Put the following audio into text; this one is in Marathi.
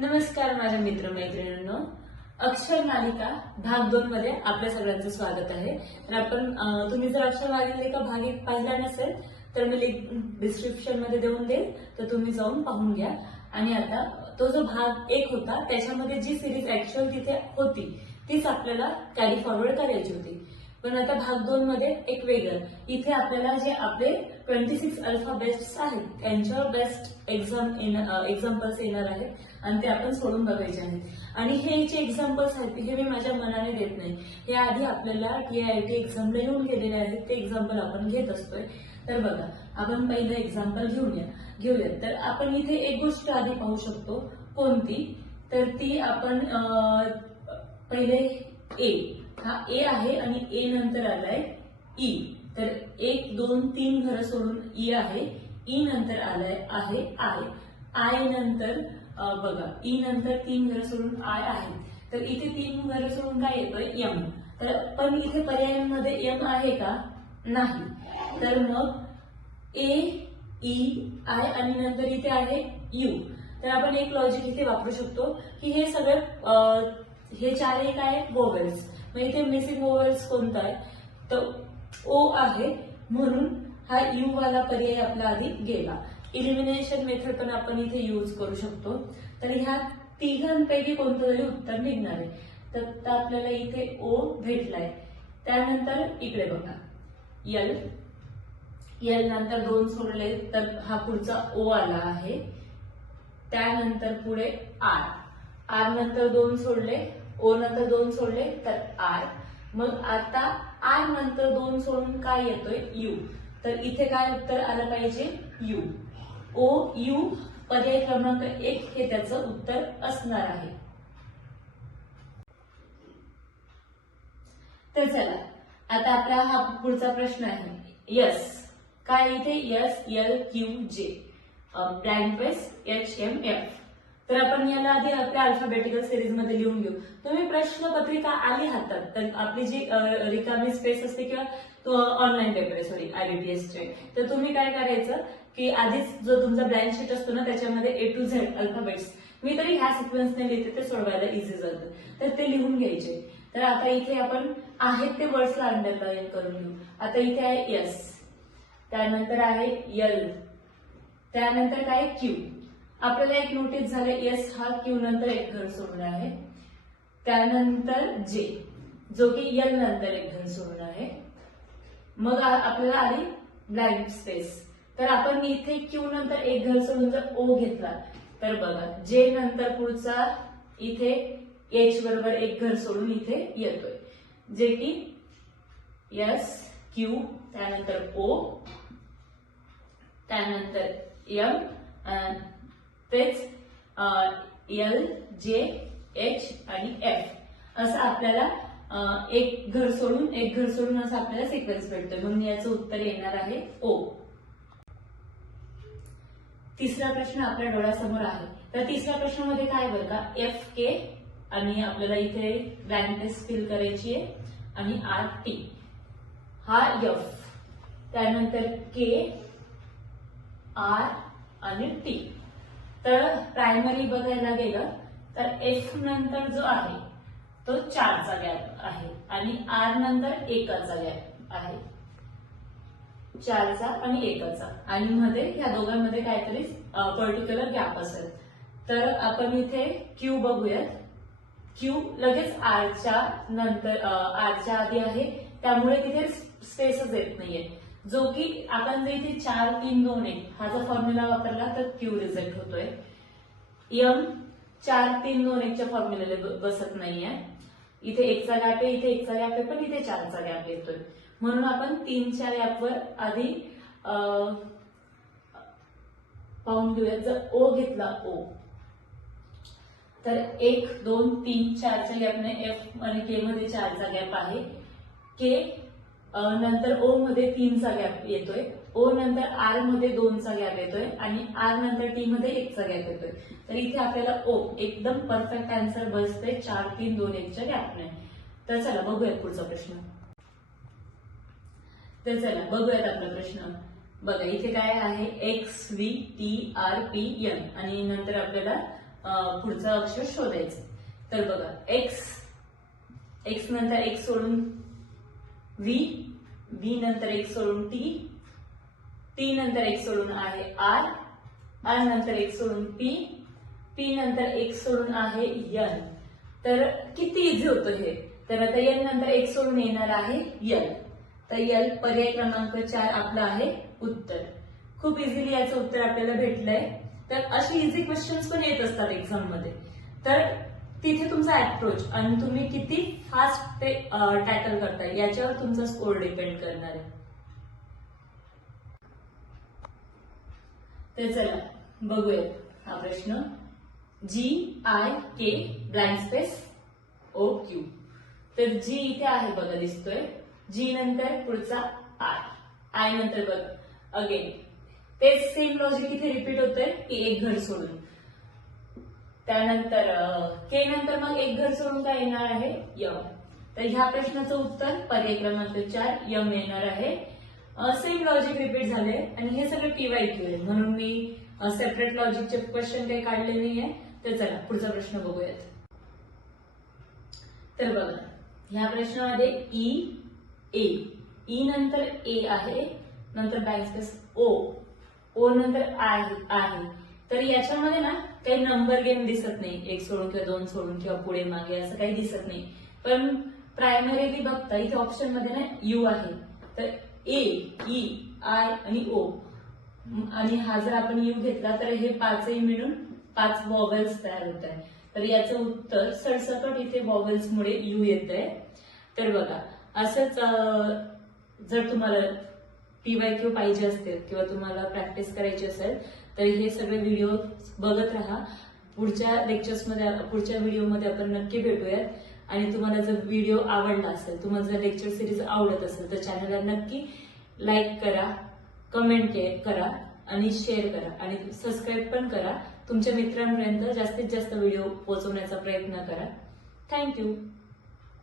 नमस्कार माझ्या मित्रमैत्रिणींनो, अक्षर मालिका भाग 2 मध्ये आपल्या सगळ्यांचं स्वागत आहे। तर आपण तुम्ही जर अक्षर मालिका भाग 1 पाहिला नसेल तर मी लिंक डिस्क्रिप्शन मध्ये देऊन देईल, तर तुम्ही जाऊन पाहून घ्या। आणि आता तो जो भाग 1 होता त्याच्यामध्ये जी सिरीज ऍक्च्युअल तिथे होती तीच आपल्याला कॅरी फॉरवर्ड करायची होती, पण आता भाग 2 मध्ये एक वेगळं, इथे आपल्याला जे आपले 26 अल्फाबेट्स आहेत त्यांच्यावर बेस्ट एक्झाम्पल्स येणार आहेत आणि ते आपण सोडून बघायचे आहेत। आणि हे जे एक्झाम्पल्स आहेत हे मी माझ्या मनाने देत नाही, हे आधी आपल्याला TIT एक्झामला येऊन गेलेले आहेत, ते एक्झाम्पल आपण घेत असतोय। तर बघा, आपण पहिलं एक्झाम्पल घेऊयात। तर आपण इथे एक गोष्ट आधी पाहू शकतो, कोणती तर ती आपण पहिले ए, हा ए आहे आणि ए नंतर आलाय ई। तर 1 2 3 घरं सोडून ई आहे, ई नंतर आलाय आहे आय नंतर बघा ई नंतर 3 घरं सोडून आय आहे। तर इथे 3 घरं सोडून काय येतोय यम। तर पण इथे पर्यायांमध्ये यम आहे का? नाही। तर मग ए ई आय आणि नंतर इथे आहे यू। तर आपण एक लॉजिक इथे वापरू शकतो की हे सगळं हे चारही काय वोवेल्स, मग इथे मिसिंग वोवेल्स कोणता आहे तर ओ आहे, म्हणून हा यू वाला पर्याय आपला आधी गेला। इलिमिनेशन मेथड पण आपण इथे यूज करू शकतो। तर ह्या तिघांपैकी कोणतं तरी उत्तर निघणार आहे, तर आपल्याला इथे ओ भेटलाय। त्यानंतर इकडे बघा यल नंतर 2 सोडले तर हा पुढचा ओ आला आहे। त्यानंतर पुढे आर नंतर 2 सोडले, ओ नंतर 2 सोडले तर आर। मग आता आर नंतर 2 सोडून काय येतोय यू। तर इथे काय उत्तर आलं पाहिजे यू। ओ यू पर्याय क्रमांक 1 हे त्याचं उत्तर असणार आहे। तर चला, आता आपला हा पुढचा प्रश्न आहे यस। काय इथे यस एल क्यू जे ब्लँक स्पेस HMF। तर आपण याला आधी आपल्या अल्फाबेटिकल सिरीज मध्ये लिहून घेऊ। तुम्ही प्रश्नपत्रिका आली हातात तर आपली जी रिकामी स्पेस असते किंवा तो ऑनलाईन पेपर आहे IBPS चे, तर तुम्ही काय करायचं की आधीच जो तुमचा ब्लँक शीट असतो ना त्याच्यामध्ये A to Z अल्फाबेट्स, मी तरी ह्या सिक्वेन्सने लिहिते, ते सोडवायला इझी जातं, तर ते लिहून घ्यायचे। तर आता इथे आपण आहेत ते वर्ड्सला अंडरलाईन करून घेऊ। आता इथे आहे यस, त्यानंतर आहे यल, त्यानंतर काय क्यू। आपल्याला एक नोटीस झालं यस हा क्यू नंतर एक घर सोडून आहे। त्यानंतर जे, जो की यल नंतर एक घर सोडून आहे। मग आपल्याला आली ब्लँक स्पेस, तर आपण इथे क्यू नंतर एक घर सोडून जर ओ घेतला तर बघा जे नंतर पुढचा इथे एच बरोबर एक घर सोडून इथे येतोय, जे की यस क्यू, त्यानंतर ओ, त्यानंतर एम, तेच एल जे एच आणि एफ, असं आपल्याला एक घर सोडून असं आपल्याला सिक्वेन्स भेटतोय, म्हणून याचं उत्तर येणार आहे ओ। तिसरा प्रश्न आपल्या डोळ्यासमोर आहे। तर तिसऱ्या प्रश्नामध्ये काय बरं का, FK आणि आपल्याला इथे ब्लँक स्पेस फिल करायची आहे आणि RT, हा F, त्यानंतर K R आणि T। तर प्रायमरी बघायला गेलं तर F नंतर जो आहे तो 4चा गॅप आहे आणि R नंतर 1चा गॅप आहे, 4चा आणि 1चा, आणि मध्ये ह्या दोघांमध्ये काहीतरी पर्टिक्युलर गॅप असेल। तर आपण इथे Q बघूयात। Q लगेच आरच्या आधी आहे, त्यामुळे तिथे स्पेसच येत नाहीये, जो की आपण जर इथे 4 3 2 1 हा जर फॉर्म्युला वापरला तर Q रिजेक्ट होतोय। M 4 3 2 1 च्या फॉर्म्युल्याला बसत नाहीये, इथे 1चा गॅप आहे, इथे 1चा गॅप आहे, पण इथे 4चा गॅप येतोय, म्हणून आपण 3च्या गॅपवर आधी पाहून घेऊयात। जर O घेतला O, तर 1 2 3 4च्या गॅपने F आणि K मध्ये 4चा गॅप आहे। K नंतर O मध्ये 3चा गॅप येतोय, O नंतर R मध्ये 2चा गॅप येतोय आणि R नंतर T मध्ये 1चा गॅप येतोय। तर इथे आपल्याला O एकदम परफेक्ट आन्सर बसते 4 3 2 1च्या गॅपने। तर चला बघूयात पुढचा प्रश्न। तर चला बघूयात आपला प्रश्न। बघा इथे काय आहे XVTRPN आणि नंतर आपल्याला पुढचं अक्षर शोधायचं. तर बघा एक्स नंतर एक सोडून व्ही नंतर एक सोडून टी नंतर एक सोडून आहे आर नंतर एक सोडून पी नंतर एक सोडून आहे एन. तर किती इझी होतं हे. तर आता एन नंतर एक सोडून येणार आहे एल. तर एल पर्याय क्रमांक 4 आपला आहे उत्तर. खूप इझिली याचं उत्तर आपल्याला भेटलंय. तर अशी इझी क्वेश्चन्स पण येत असतात एक्झाम मध्ये. तर तिथे तुमचा अप्रोच आणि तुम्ही किती फास्ट ते टॅकल करताय याच्यावर तुमचा स्कोर डिपेंड करणार आहे. तर चला बघूया हा प्रश्न. GIK blank space OQ. तर जी इथे आहे बघा दिसतोय. जी नंतर पुढचा आय नंतर बघा अगेन तेच सेम लॉजिक इथे रिपीट होतंय की एक घर सोडून. त्यानंतर के नंतर मग एक घर सोडून काय येणार आहे यम. तर ह्या प्रश्नाचं उत्तर पर्याय क्रमांक 4 यम येणार आहे. सेम लॉजिक रिपीट झाले आणि हे सगळे PYQ आहे म्हणून मी सेपरेट लॉजिकचे क्वेश्चन काही काढले नाहीये. तर चला पुढचा प्रश्न बघूयात. तर बघा ह्या प्रश्नामध्ये ई नंतर ए आहे नंतर बँक स्पेस ओ नंतर आहे. तर याच्यामध्ये ना काही नंबर गेम दिसत नाही. एक सोडून किंवा दोन सोडून किंवा पुढे मागे असं काही दिसत नाही. पण प्रायमरीली बघता इथे ऑप्शन मध्ये ना यू आहे. तर ई आय आणि ओ आणि हा जर आपण यू घेतला तर हे पाचही मिळून 5 वॉवेल्स तयार होत आहे. तर याचं उत्तर सरसकट इथे वॉवेल्स मुळे यू येत आहे. तर बघा असंच जर तुम्हाला PYQ पाहिजे असतील किंवा तुम्हाला प्रॅक्टिस करायची असेल तर हे सगळे व्हिडिओ बघत राहा. पुढच्या लेक्चर्समध्ये पुढच्या व्हिडिओमध्ये आपण नक्की भेटूयात. आणि तुम्हाला जर व्हिडिओ आवडला असेल तुम्हाला जर लेक्चर सिरीज आवडत असेल तर चॅनलला नक्की लाईक करा, कमेंट करा आणि शेअर करा आणि सबस्क्राईब पण करा. तुमच्या मित्रांपर्यंत जास्तीत जास्त व्हिडिओ पोहोचवण्याचा प्रयत्न करा. थँक्यू.